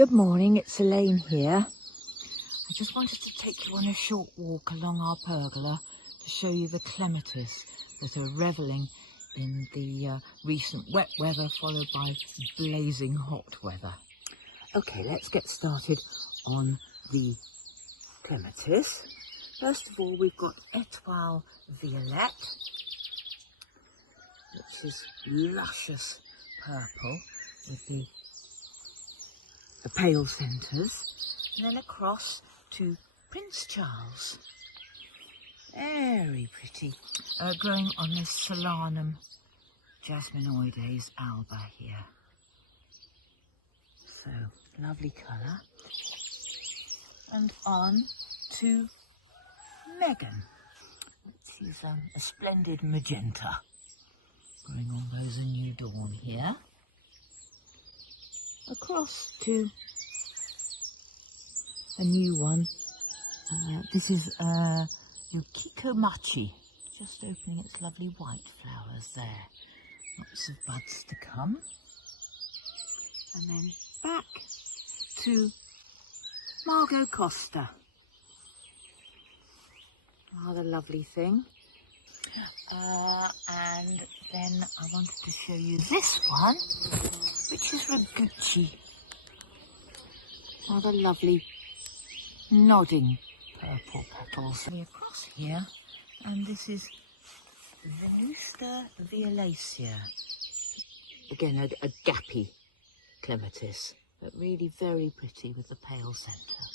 Good morning, it's Elaine here. I just wanted to take you on a short walk along our pergola to show you the clematis that are revelling in the recent wet weather followed by blazing hot weather. Okay, let's get started on the clematis. First of all, we've got Etoile Violette, which is luscious purple with the pale centres, and then across to Prince Charles. Very pretty, growing on this Solanum Jasminoides alba here. So, lovely colour. And on to Megan. She's a splendid magenta, growing on Rosa New Dawn here. Across to a new one. This is Yukiko Machi, just opening its lovely white flowers there. Lots of buds to come. And then back to Margot Costa. Rather lovely thing. And then I wanted to show you this one, which is Ragucci. Rather lovely nodding purple petals. Across here, and this is Venusta violacea. Again, a gappy clematis, but really very pretty with the pale centre.